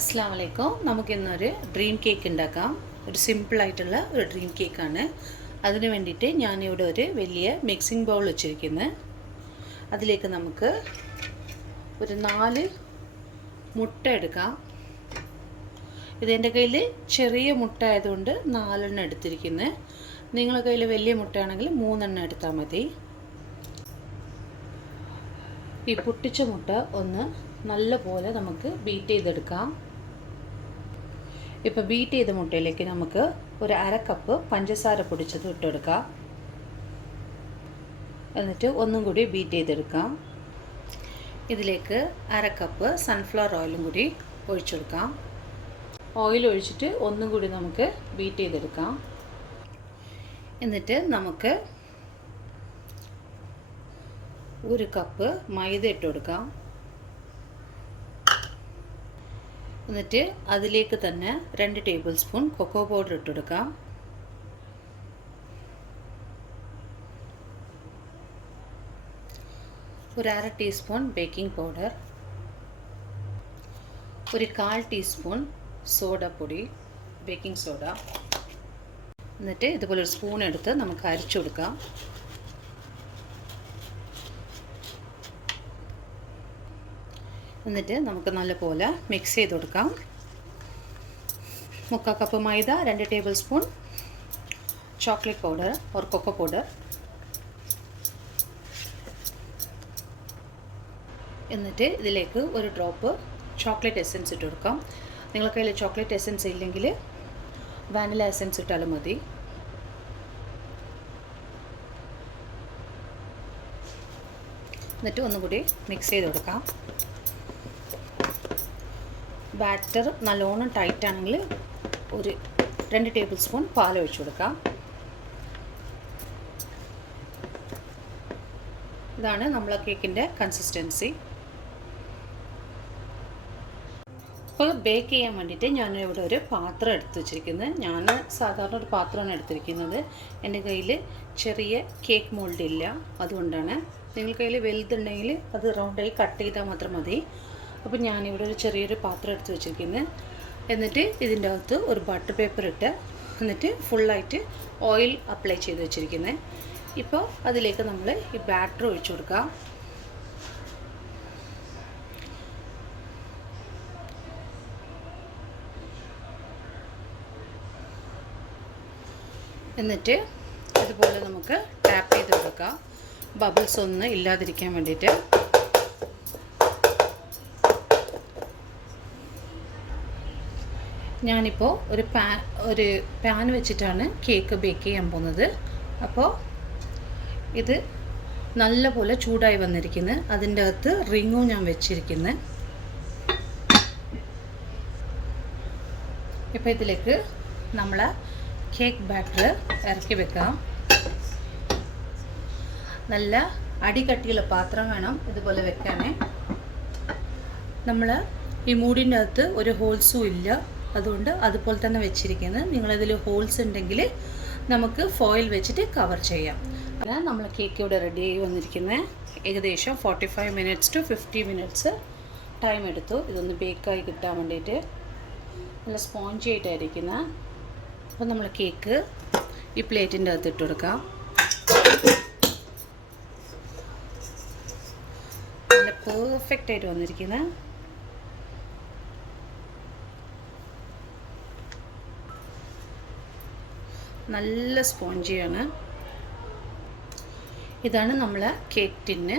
അസ്സലാമു അലൈക്കും. നമുക്കിന്നൊരു ഡ്രീം കേക്ക് ഉണ്ടാക്കാം. ഒരു സിമ്പിളായിട്ടുള്ള ഒരു ഡ്രീം കേക്കാണ്. അതിന് വേണ്ടിയിട്ട് ഞാനിവിടെ ഒരു വലിയ മിക്സിംഗ് ബൗൾ വെച്ചിരിക്കുന്നത്. അതിലേക്ക് നമുക്ക് ഒരു 4 മുട്ട എടുക്കാം. ഇതെൻ്റെ കയ്യിൽ ചെറിയ മുട്ട ആയതുകൊണ്ട് 4 എണ്ണം എടുത്തിരിക്കുന്നത്. നിങ്ങളുടെ കയ്യിൽ വലിയ മുട്ടയാണെങ്കിൽ 3 എണ്ണം എടുത്താൽ മതി. ഈ പൊട്ടിച്ച മുട്ട ഒന്ന് നല്ലപോലെ നമുക്ക് ബീറ്റ് ചെയ്തെടുക്കാം. ഇപ്പോൾ ബീറ്റ് ചെയ്ത മുട്ടയിലേക്ക് നമുക്ക് ഒരു 1/2 കപ്പ് പഞ്ചസാര പൊടിച്ചത് ഇട്ടെടുക്കാം. എന്നിട്ട് ഒന്നും കൂടി ബീറ്റ് ചെയ്തെടുക്കാം. ഇതിലേക്ക് 1/2 കപ്പ് സൺഫ്ലവർ ഓയിലും കൂടി ഒഴിച്ചെടുക്കാം. ഓയിൽ ഒഴിച്ചിട്ട് ഒന്നും കൂടി നമുക്ക് ബീറ്റ് ചെയ്തെടുക്കാം. എന്നിട്ട് നമുക്ക് 1 കപ്പ് മൈദ ഇട്ട് കൊടുക്കാം. എന്നിട്ട് അതിലേക്ക് തന്നെ 2 ടേബിൾ സ്പൂൺ കൊക്കോ പൗഡർ ഇട്ട് കൊടുക്കാം. ഒരു 1/2 ടീസ്പൂൺ ബേക്കിംഗ് പൗഡർ, ഒരു 1/4 ടീസ്പൂൺ സോഡാപ്പൊടി, ബേക്കിംഗ് സോഡ. എന്നിട്ട് ഇതുപോലെ ഒരു സ്പൂൺ എടുത്ത് നമുക്ക് അരിച്ചു കൊടുക്കാം. എന്നിട്ട് നമുക്ക് നല്ലപോലെ മിക്സ് ചെയ്ത് കൊടുക്കാം. 3/4 കപ്പ് മൈദ, 2 ടേബിൾ സ്പൂൺ ചോക്ലേറ്റ് പൗഡർ और കൊക്കോ പൗഡർ. എന്നിട്ട് ഇതിലേക്ക് ഒരു ഡ്രോപ്പ് ചോക്ലേറ്റ് എസൻസ് ഇട്ട് കൊടുക്കാം. നിങ്ങളുടെ കയ്യിൽ ചോക്ലേറ്റ് എസൻസ് ഇല്ലെങ്കിൽ വാനില എസൻസ് ഇട്ടാലും മതി. എന്നിട്ട് ഒന്നുകൂടി മിക്സ് ചെയ്ത് കൊടുക്കാം. ബാറ്റർ നല്ലോണം ടൈറ്റ് ആണെങ്കിൽ ഒരു 2 ടേബിൾ സ്പൂൺ പാൽ ഒഴിച്ചു കൊടുക്കാം. ഇതാണ് നമ്മളെ കേക്കിൻ്റെ കൺസിസ്റ്റൻസി. ഇപ്പോൾ ബേക്ക് ചെയ്യാൻ വേണ്ടിയിട്ട് ഞാനിവിടെ ഒരു പാത്രം എടുത്ത് വെച്ചിരിക്കുന്നത്. ഞാൻ സാധാരണ ഒരു പാത്രമാണ് എടുത്തിരിക്കുന്നത്. എൻ്റെ കയ്യിൽ ചെറിയ കേക്ക് മോൾഡ് ഇല്ല, അതുകൊണ്ടാണ്. നിങ്ങളുടെ കയ്യിൽ വലുതുണ്ടെങ്കിൽ അത് റൗണ്ടായി കട്ട് ചെയ്താൽ മാത്രം മതി. അപ്പോൾ ഞാനിവിടെ ഒരു ചെറിയൊരു പാത്രം എടുത്ത് വെച്ചിരിക്കുന്നത്. എന്നിട്ട് ഇതിൻ്റെ അകത്ത് ഒരു ബട്ടർ പേപ്പർ ഇട്ട് എന്നിട്ട് ഫുള്ളായിട്ട് ഓയിൽ അപ്ലൈ ചെയ്ത് വെച്ചിരിക്കുന്നത്. ഇപ്പോൾ അതിലേക്ക് നമ്മൾ ഈ ബാറ്റർ ഒഴിച്ചു കൊടുക്കാം. എന്നിട്ട് ഇതുപോലെ നമുക്ക് ടാപ്പ് ചെയ്ത് കൊടുക്കാം, ബബിൾസ് ഒന്നും ഇല്ലാതിരിക്കാൻ വേണ്ടിയിട്ട്. ഞാനിപ്പോൾ ഒരു പാൻ വെച്ചിട്ടാണ് കേക്ക് ബേക്ക് ചെയ്യാൻ പോകുന്നത്. അപ്പോൾ ഇത് നല്ലപോലെ ചൂടായി വന്നിരിക്കുന്നത്. അതിൻ്റെ അകത്ത് റിങ്ങും ഞാൻ വെച്ചിരിക്കുന്നത്. ഇപ്പോൾ ഇതിലേക്ക് നമ്മൾ കേക്ക് ബാറ്റർ ഇറക്കി വെക്കാം. നല്ല അടികട്ടിയുള്ള പാത്രം വേണം ഇതുപോലെ വെക്കാൻ. നമ്മൾ ഈ മൂടിൻ്റെ അകത്ത് ഒരു ഹോൾസും ഇല്ല, അതുകൊണ്ട് അതുപോലെ തന്നെ വെച്ചിരിക്കുന്നത്. നിങ്ങളതിൽ ഹോൾസ് ഉണ്ടെങ്കിൽ നമുക്ക് ഫോയിൽ വെച്ചിട്ട് കവർ ചെയ്യാം. അങ്ങനെ നമ്മൾ കേക്ക് ഇവിടെ റെഡി ആയി വന്നിരിക്കുന്നത്. ഏകദേശം 45 മിനിറ്റ്സ് ടു 50 മിനിറ്റ്സ് ടൈം എടുത്തു ഇതൊന്ന് ബേക്കായി കിട്ടാൻ വേണ്ടിയിട്ട്. നല്ല സ്പോഞ്ചി ആയിട്ടായിരിക്കുന്നത്. അപ്പോൾ നമ്മൾ കേക്ക് ഈ പ്ലേറ്റിൻ്റെ അകത്ത് ഇട്ട് കൊടുക്കാം. നല്ല പെർഫെക്റ്റ് ആയിട്ട് വന്നിരിക്കുന്നത്. നല്ല സ്പോഞ്ചിയാണ്. ഇതാണ് നമ്മളെ കേക്ക് ടിന്ന്.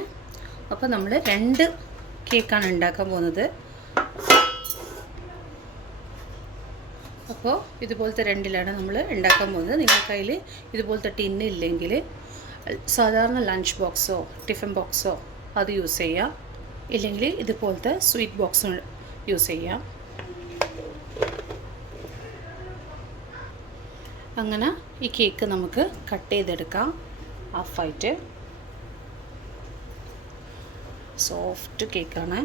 അപ്പോൾ നമ്മൾ 2 കേക്കാണ് ഉണ്ടാക്കാൻ പോകുന്നത്. അപ്പോൾ ഇതുപോലത്തെ 2ലാണ് നമ്മൾ ഉണ്ടാക്കാൻ പോകുന്നത്. നിങ്ങളുടെ കയ്യിൽ ഇതുപോലത്തെ ടിന്ന് ഇല്ലെങ്കിൽ സാധാരണ ലഞ്ച് ബോക്സോ ടിഫിൻ ബോക്സോ അത് യൂസ് ചെയ്യാം. ഇല്ലെങ്കിൽ ഇതുപോലത്തെ സ്വീറ്റ് ബോക്സ് യൂസ് ചെയ്യാം. അങ്ങനെ ഈ കേക്ക് നമുക്ക് കട്ട് ചെയ്തെടുക്കാം. ഹാഫായിട്ട് സോഫ്റ്റ് കേക്കാണ്.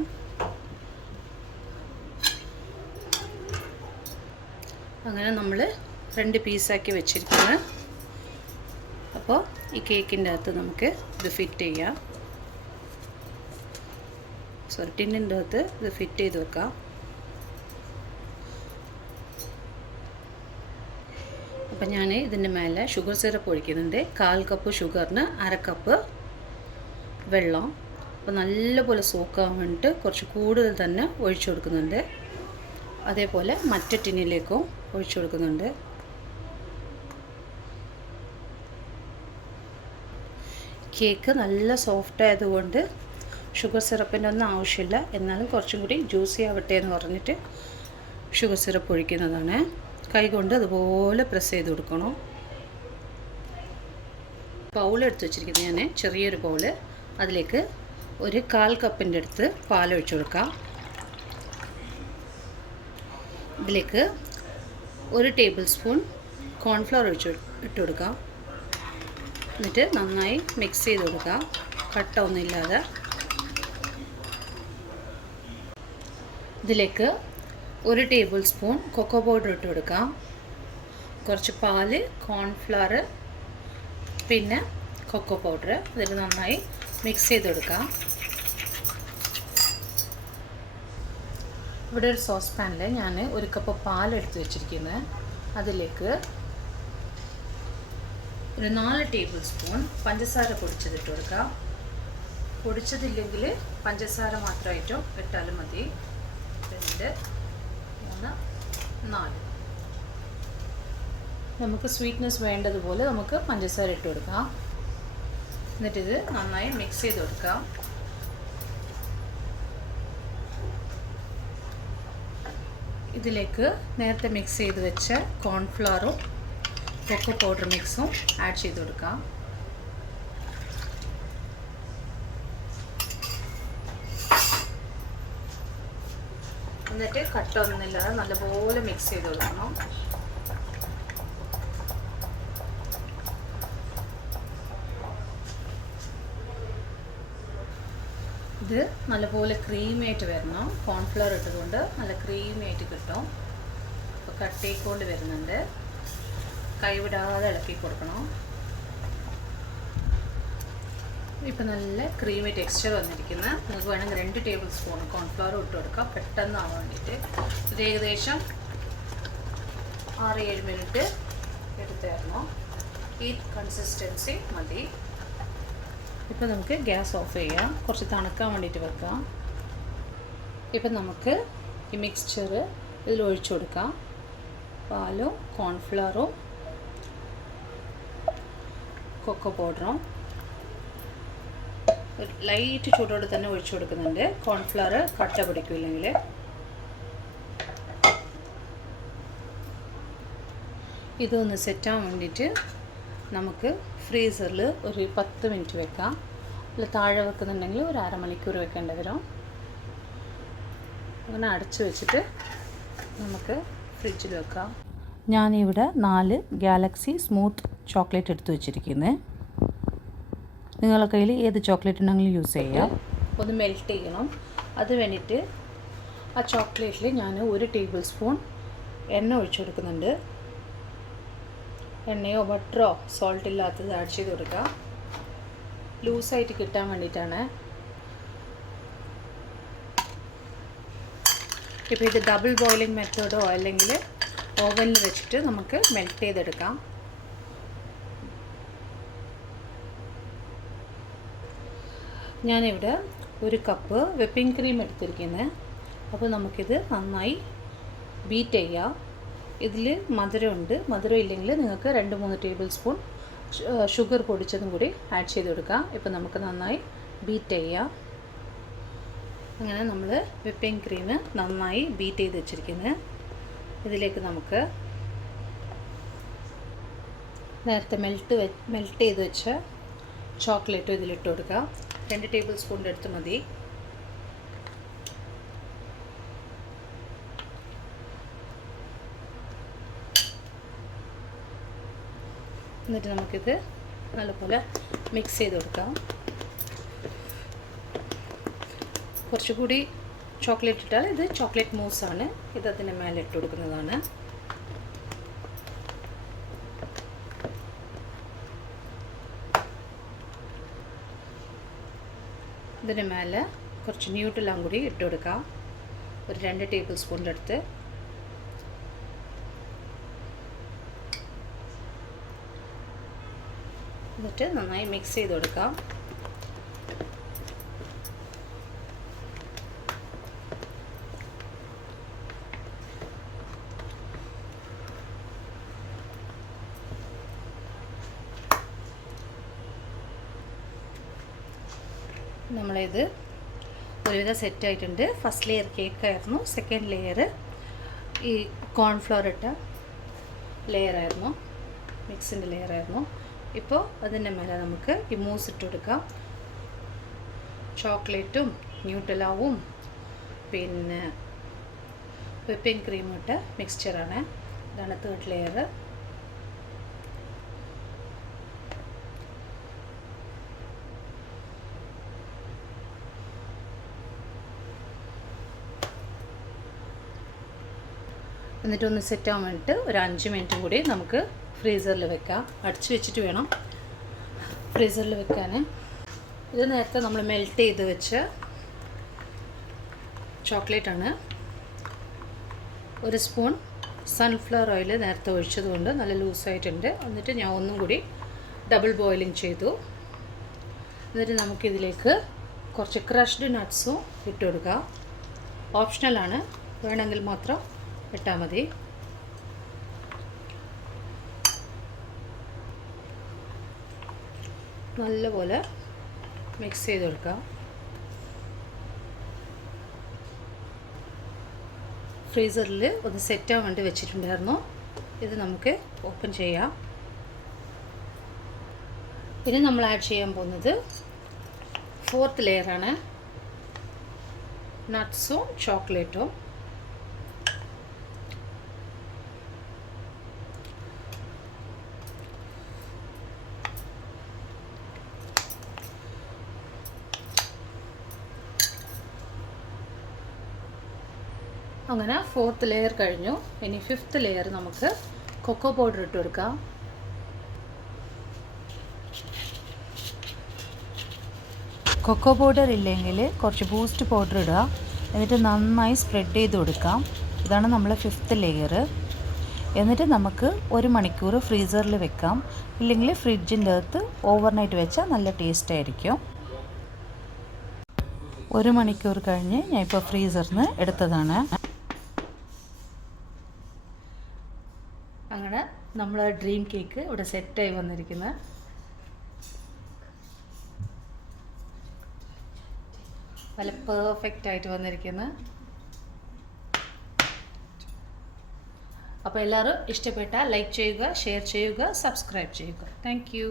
അങ്ങനെ നമ്മൾ 2 പീസാക്കി വെച്ചിരിക്കുന്നത്. അപ്പോൾ ഈ കേക്കിൻ്റെ അകത്ത് നമുക്ക് ഇത് ഫിറ്റ് ചെയ്യാം. ടിന്നിൻ്റെ അകത്ത് ഇത് ഫിറ്റ് ചെയ്ത് വെക്കാം. അപ്പം ഞാൻ ഇതിൻ്റെ മേലെ ഷുഗർ സിറപ്പ് ഒഴിക്കുന്നുണ്ട്. 1/4 കപ്പ് ഷുഗറിന് 1/2 കപ്പ് വെള്ളം. അപ്പോൾ നല്ലപോലെ സോക്കാൻ വേണ്ടിയിട്ട് കുറച്ച് കൂടുതൽ തന്നെ ഒഴിച്ചു കൊടുക്കുന്നുണ്ട്. അതേപോലെ മറ്റു ടിന്നിലേക്കും ഒഴിച്ചു കൊടുക്കുന്നുണ്ട്. കേക്ക് നല്ല സോഫ്റ്റ് ആയതുകൊണ്ട് ഷുഗർ സിറപ്പിൻ്റെ ഒന്നും ആവശ്യമില്ല. എന്നാലും കുറച്ചും കൂടി ജ്യൂസി ആവട്ടെ എന്ന് പറഞ്ഞിട്ട് ഷുഗർ സിറപ്പ് ഒഴിക്കുന്നതാണ്. കൈകൊണ്ട് അതുപോലെ പ്രസ് ചെയ്ത് കൊടുക്കണം. ബൗൾ എടുത്ത് വെച്ചിരിക്കുന്നത് ഞാൻ ചെറിയൊരു ബൗള്. അതിലേക്ക് ഒരു 1/4 കപ്പിൻ്റെ അടുത്ത് പാലൊഴിച്ച് കൊടുക്കാം. ഇതിലേക്ക് 1 ടേബിൾ സ്പൂൺ കോൺഫ്ലവർ ഇട്ട് കൊടുക്കാം. എന്നിട്ട് നന്നായി മിക്സ് ചെയ്ത് കൊടുക്കാം, കട്ട ഒന്നുമില്ലാതെ. ഇതിലേക്ക് 1 ടേബിൾ സ്പൂൺ കൊക്കോ പൗഡർ ഇട്ട് കൊടുക്കാം. കുറച്ച് പാല്, കോൺഫ്ലവർ, പിന്നെ കൊക്കോ പൗഡർ ഇതിൽ നന്നായി മിക്സ് ചെയ്ത് കൊടുക്കാം. ഇവിടെ ഒരു സോസ് പാനിൽ ഞാൻ 1 കപ്പ് പാലെടുത്ത് വെച്ചിരിക്കുന്നത്. അതിലേക്ക് ഒരു 4 ടേബിൾ സ്പൂൺ പഞ്ചസാര പൊടിച്ചതിട്ട് കൊടുക്കാം. പൊടിച്ചതില്ലെങ്കിൽ പഞ്ചസാര മാത്രമായിട്ടും ഇട്ടാലും മതി. 2, 3, 4. നമുക്ക് സ്വീറ്റ്നെസ് വേണ്ടതുപോലെ നമുക്ക് പഞ്ചസാര ഇട്ട് കൊടുക്കാം. എന്നിട്ടിത് നന്നായി മിക്സ് ചെയ്ത് കൊടുക്കാം. ഇതിലേക്ക് നേരത്തെ മിക്സ് ചെയ്ത് വെച്ച കോൺഫ്ലവറും കൊക്കോ പൗഡർ മിക്സും ആഡ് ചെയ്ത് കൊടുക്കാം. എന്നിട്ട് കട്ട ഒന്നുമില്ലാതെ നല്ലപോലെ മിക്സ് ചെയ്ത് കൊടുക്കണം. ഇത് നല്ലപോലെ ക്രീമായിട്ട് വരണം. കോൺഫ്ലവർ ഇട്ടതുകൊണ്ട് നല്ല ക്രീമായിട്ട് കിട്ടും. അപ്പോൾ കട്ടിക്കൊണ്ട് വരുന്നുണ്ട്. കൈവിടാതെ ഇളക്കി കൊടുക്കണം. ഇപ്പം നല്ല ക്രീമി ടെക്സ്ചർ വന്നിരിക്കുന്നത്. നിങ്ങൾക്ക് വേണമെങ്കിൽ 2 ടേബിൾ സ്പൂൺ കോൺഫ്ലവർ ഇട്ട് കൊടുക്കാം, പെട്ടെന്നാവാൻ വേണ്ടിയിട്ട്. ഇത് ഏകദേശം 6-7 മിനിറ്റ് എടുത്ത് തരണം. ഈ കൺസിസ്റ്റൻസി മതി. ഇപ്പം നമുക്ക് ഗ്യാസ് ഓഫ് ചെയ്യാം, കുറച്ച് തണുക്കാൻ വേണ്ടിയിട്ട് വെക്കാം. ഇപ്പം നമുക്ക് ഈ മിക്സ്ചർ ഇതിൽ ഒഴിച്ചു കൊടുക്കാം. പാലും കോൺഫ്ലവറും കൊക്കോ പൗഡറും ലൈറ്റ് ചൂടോടെ തന്നെ ഒഴിച്ചു കൊടുക്കുന്നുണ്ട്. കോൺഫ്ലവർ കട്ട പിടിക്കില്ലെങ്കിൽ. ഇതൊന്ന് സെറ്റാൻ വേണ്ടിയിട്ട് നമുക്ക് ഫ്രീസറിൽ ഒരു 10 മിനിറ്റ് വെക്കാം. അല്ല താഴെ വെക്കുന്നുണ്ടെങ്കിൽ ഒരു 1/2 മണിക്കൂർ വെക്കേണ്ടി വരും. അങ്ങനെ അടച്ചു വെച്ചിട്ട് നമുക്ക് ഫ്രിഡ്ജിൽ വെക്കാം. ഞാനിവിടെ 4 ഗാലക്സി സ്മൂത്ത് ചോക്ലേറ്റ് എടുത്ത് വെച്ചിരിക്കുന്നത്. നിങ്ങളുടെ കയ്യിൽ ഏത് ചോക്ലേറ്റ് ഉണ്ടെങ്കിലും യൂസ് ചെയ്യാം. ഒന്ന് മെൽറ്റ് ചെയ്യണം. അത് വേണ്ടിയിട്ട് ആ ചോക്ലേറ്റിൽ ഞാൻ 1 ടേബിൾ സ്പൂൺ എണ്ണ ഒഴിച്ചു കൊടുക്കുന്നുണ്ട്. എണ്ണയോ ബട്ടറോ സോൾട്ട് ഇല്ലാത്തത് ആഡ് ചെയ്ത് കൊടുക്കുക. ലൂസായിട്ട് കിട്ടാൻ വേണ്ടിയിട്ടാണ്. ഇപ്പോൾ ഇത് ഡബിൾ ബോയിലിംഗ് മെത്തേഡോ അല്ലെങ്കിൽ ഓവനിൽ വെച്ചിട്ട് നമുക്ക് മെൽറ്റ് ചെയ്തെടുക്കാം. ഞാനിവിടെ 1 കപ്പ് വിപ്പിംഗ് ക്രീം എടുത്തിരിക്കുന്നത്. അപ്പോൾ നമുക്കിത് നന്നായി ബീറ്റ് ചെയ്യാം. ഇതിൽ മധുരമുണ്ട്. മധുരം ഇല്ലെങ്കിൽ നിങ്ങൾക്ക് 2-3 ടേബിൾ സ്പൂൺ ഷുഗർ പൊടിച്ചതും കൂടി ആഡ് ചെയ്ത് കൊടുക്കാം. ഇപ്പോൾ നമുക്ക് നന്നായി ബീറ്റ് ചെയ്യാം. അങ്ങനെ നമ്മൾ വിപ്പിംഗ് ക്രീം നന്നായി ബീറ്റ് ചെയ്ത് വെച്ചിരിക്കുന്നത്. ഇതിലേക്ക് നമുക്ക് നേരത്തെ മെൽറ്റ് ചെയ്ത് വെച്ച ചോക്ലേറ്റ് ഇതിലിട്ട് കൊടുക്കാം. 2 ടേബിൾ സ്പൂണിൻ്റെ അടുത്ത് മതി. എന്നിട്ട് നമുക്കിത് നല്ലപോലെ മിക്സ് ചെയ്ത് കൊടുക്കാം. കുറച്ചുകൂടി ചോക്ലേറ്റ് ഇട്ടാൽ ഇത് ചോക്ലേറ്റ് മൂസാണ്. ഇത് അതിൻ്റെ മേലെ ഇട്ട് കൊടുക്കുന്നതാണ്. ഇതിന് മേലെ കുറച്ച് ന്യൂട്ടെല്ലാം കൂടി ഇട്ട് കൊടുക്കാം. ഒരു 2 ടേബിൾ സ്പൂണിൻ്റെ അടുത്ത്. എന്നിട്ട് നന്നായി മിക്സ് ചെയ്ത് കൊടുക്കാം. നമ്മളിത് ഒരുവിധം സെറ്റായിട്ടുണ്ട്. ഫസ്റ്റ് ലെയർ കേക്കായിരുന്നു, സെക്കൻഡ് ലെയർ ഈ കോൺഫ്ലവർ ഇട്ട ലെയറായിരുന്നു, മിക്സിൻ്റെ ലെയറായിരുന്നു. ഇപ്പോൾ അതിൻ്റെ മേലെ നമുക്ക് ഈ മൂസ് ഇട്ട് കൊടുക്കാം. ചോക്ലേറ്റും ന്യൂട്ടെല്ലാവും പിന്നെ വിപ്പിംഗ് ക്രീമും ഇട്ട മിക്സ്ചറാണ്. ഇതാണ് തേർഡ് ലെയർ. എന്നിട്ടൊന്ന് സെറ്റ് ആവാൻ വേണ്ടിയിട്ട് ഒരു 5 മിനിറ്റും കൂടി നമുക്ക് ഫ്രീസറിൽ വെക്കാം. അടച്ചു വെച്ചിട്ട് വേണം ഫ്രീസറിൽ വെക്കാൻ. ഇത് നേരത്തെ നമ്മൾ മെൽറ്റ് ചെയ്ത് വെച്ച ചോക്ലേറ്റാണ്. 1 സ്പൂൺ സൺഫ്ലവർ ഓയിൽ നേരത്തെ ഒഴിച്ചതുകൊണ്ട് നല്ല ലൂസായിട്ടുണ്ട്. എന്നിട്ട് ഞാൻ ഒന്നും കൂടി ഡബിൾ ബോയിലിംഗ് ചെയ്തു. എന്നിട്ട് നമുക്കിതിലേക്ക് കുറച്ച് ക്രഷ്ഡ് നട്ട്സും ഇട്ട് കൊടുക്കാം. ഓപ്ഷണലാണ്, വേണമെങ്കിൽ മാത്രം ഇട്ടാൽ മതി. നല്ലപോലെ മിക്സ് ചെയ്ത് കൊടുക്കാം. ഫ്രീസറിൽ ഒന്ന് സെറ്റ് ആവാൻ വേണ്ടി വെച്ചിട്ടുണ്ടായിരുന്നു. ഇത് നമുക്ക് ഓപ്പൺ ചെയ്യാം. ഇനി നമ്മൾ ആഡ് ചെയ്യാൻ പോകുന്നത് 4th ലെയറാണ്. നട്ട്സും ചോക്ലേറ്റും. അങ്ങനെ 4th ലെയർ കഴിഞ്ഞു. ഇനി 5th ലെയർ നമുക്ക് കൊക്കോ പൗഡർ ഇട്ട് കൊടുക്കാം. കൊക്കോ പൗഡർ ഇല്ലെങ്കിൽ കുറച്ച് ബൂസ്റ്റ് പൗഡർ ഇടുക. എന്നിട്ട് നന്നായി സ്പ്രെഡ് ചെയ്ത് കൊടുക്കാം. ഇതാണ് നമ്മൾ 5th ലെയർ. എന്നിട്ട് നമുക്ക് 1 മണിക്കൂർ ഫ്രീസറിൽ വെക്കാം. ഇല്ലെങ്കിൽ ഫ്രിഡ്ജിൻ്റെ അകത്ത് ഓവർനൈറ്റ് വെച്ചാൽ നല്ല ടേസ്റ്റ് ആയിരിക്കും. 1 മണിക്കൂർ കഴിഞ്ഞ് ഞാൻ ഇപ്പോൾ ഫ്രീസറിൽ നിന്ന് എടുത്തതാണ്. അങ്ങനെ നമ്മൾ ഡ്രീം കേക്ക് ഇവിടെ സെറ്റായി വന്നിരിക്കുന്നത്. നല്ല പെർഫെക്റ്റ് ആയിട്ട് വന്നിരിക്കുന്നത്. അപ്പോൾ എല്ലാവരും ഇഷ്ടപ്പെട്ടാൽ ലൈക്ക് ചെയ്യുക, ഷെയർ ചെയ്യുക, സബ്സ്ക്രൈബ് ചെയ്യുക. Thank you.